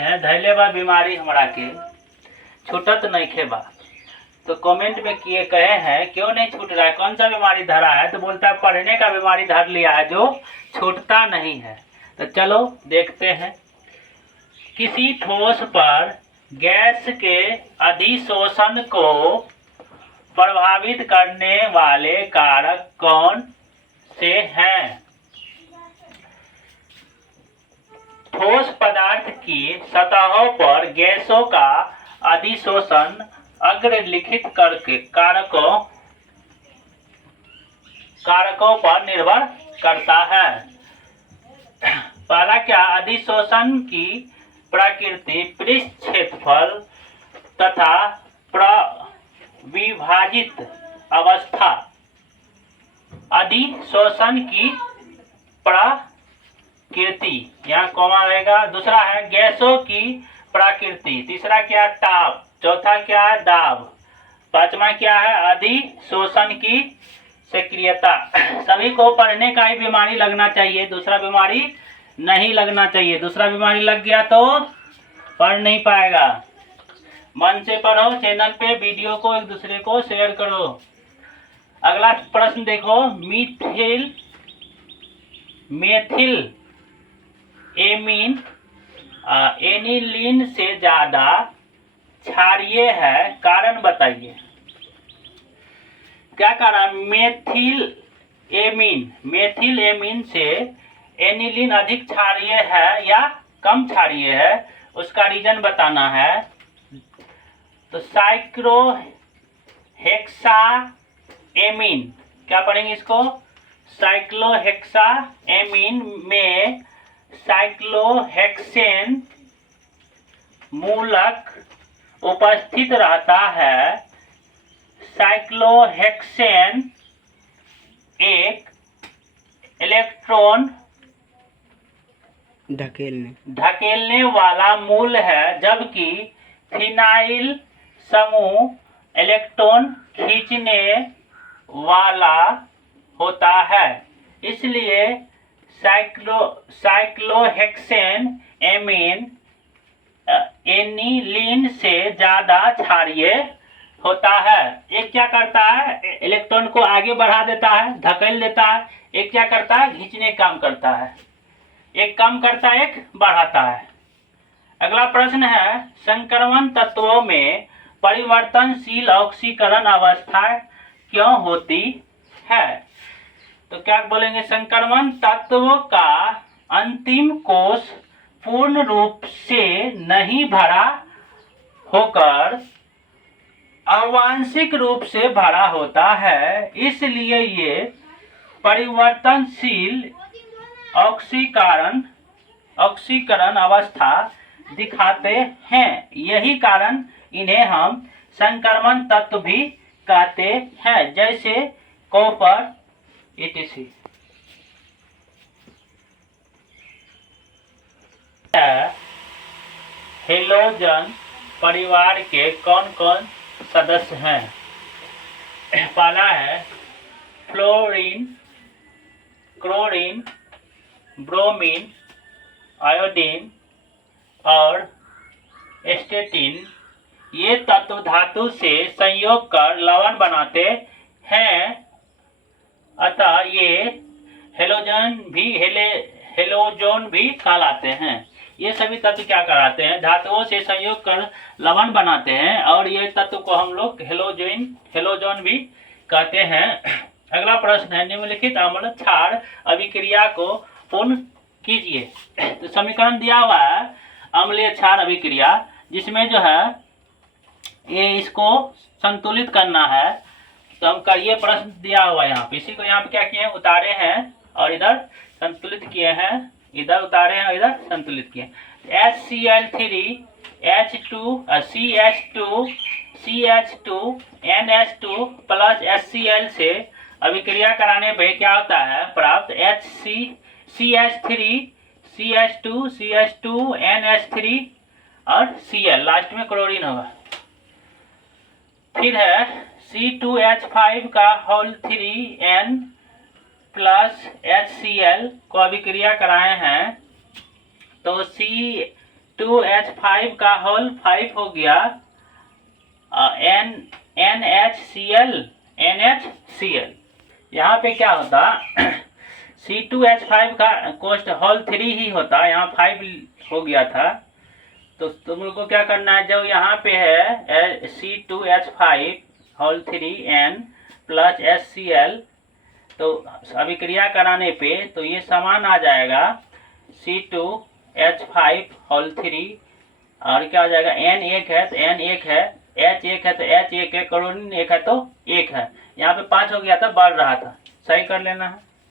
धैले बा बीमारी हमरा के छूटत नहीं खेबा। तो कमेंट में किए कहे हैं क्यों नहीं छूट रहा है, कौन सा बीमारी धरा है? तो बोलता है पढ़ने का बीमारी धर लिया है जो छूटता नहीं है। तो चलो देखते हैं। किसी ठोस पर गैस के अधिशोषण को प्रभावित करने वाले कारक कौन से हैं? ठोस पदार्थ की सतहों पर गैसों का अधिशोषण अग्रलिखित कारकों पर निर्भर करता है। पहला क्या? अधिशोषण की प्रकृति, पृष्ठ क्षेत्रफल तथा प्रविभाजित अवस्था। अधिशोषण की प्रकृति, यहाँ कॉमा रहेगा। दूसरा है गैसों की प्रकृति। तीसरा क्या? ताप। चौथा क्या है? दाब। पांचवा क्या है? अधिशोषण की सक्रियता। सभी को पढ़ने का ही बीमारी लगना चाहिए, दूसरा बीमारी नहीं लगना चाहिए। दूसरा बीमारी लग गया तो पढ़ नहीं पाएगा। मन से पढ़ो, चैनल पे वीडियो को एक दूसरे को शेयर करो। अगला प्रश्न देखो। मेथिल एमीन एनिलीन से ज्यादा क्षारीय है, कारण बताइए। क्या कारण? मेथिल एमीन से एनिलीन अधिक क्षारीय है या कम क्षारीय है, उसका रीजन बताना है। तो साइक्लोहेक्साएमीन, क्या पढ़ेंगे इसको? साइक्लोहेक्साएमीन में साइक्लोहेक्सेन मूलक उपस्थित रहता है। साइक्लोहेक्सेन एक इलेक्ट्रॉन धकेलने वाला मूल है, जबकि फिनाइल समूह इलेक्ट्रॉन खींचने वाला होता है। इसलिए साइक्लोहेक्सेन एमीन एनिलीन से ज्यादा क्षारीय होता है। एक क्या करता है? इलेक्ट्रॉन को आगे बढ़ा देता है, धकेल देता है। एक क्या करता है? खींचने काम करता है। एक कम करता है, एक बढ़ाता है। अगला प्रश्न है, संक्रमण तत्वों में परिवर्तनशील ऑक्सीकरण अवस्था क्यों होती है? तो क्या बोलेंगे? संक्रमण तत्व का अंतिम कोश पूर्ण रूप से नहीं भरा होकर आंशिक रूप से भरा होता है, इसलिए ये परिवर्तनशील ऑक्सीकरण अवस्था दिखाते हैं। यही कारण इन्हें हम संक्रमण तत्व भी कहते हैं, जैसे कॉपर etc। हेलोजन परिवार के कौन कौन सदस्य हैं? पहला है फ्लोरीन, क्लोरीन, ब्रोमीन, आयोडीन और एस्टेटिन। ये तत्व धातु से संयोग कर लवण बनाते हैं, अतः ये हेलोजन भी कहलाते हैं। ये सभी तत्व क्या कहलाते हैं? धातुओं से संयोग कर लवण बनाते हैं, और ये तत्व को हम लोग हेलोजन भी कहते हैं। अगला प्रश्न है, निम्नलिखित अम्ल क्षार अभिक्रिया को पूर्ण कीजिए। तो समीकरण दिया हुआ है अम्लीय क्षार अभिक्रिया, जिसमें जो है ये इसको संतुलित करना है। तो हम का ये प्रश्न दिया हुआ है यहाँ पे, इसी को यहाँ पे क्या किए हैं? उतारे हैं और इधर संतुलित किए हैं। इधर उतारे हैं और इधर संतुलित किए। HCl3 CH2 NH2 plus HCl से अभिक्रिया कराने पे क्या होता है प्राप्त? CH3 CH2 NH3 और Cl, लास्ट में क्लोरीन होगा। फिर है C2H5 का होल 3N प्लस HCl को अभिक्रिया कराए हैं, तो C2H5 का होल 5 हो गया NaCl। यहाँ पे क्या होता C2H5 का कोस्ट होल 3 ही होता, यहाँ 5 हो गया था। तो तुम लोग को क्या करना है, जब यहाँ पे है C2H5 whole 3 N plus HCl, तो अभिक्रिया कराने पे तो ये समान आ जाएगा C2H5 होल 3, और क्या हो जाएगा, N एक है तो N एक है, H एक है तो H एक है, क्लोरीन एक है तो एक है। यहाँ पे 5 हो गया था, बढ़ रहा था, सही कर लेना है।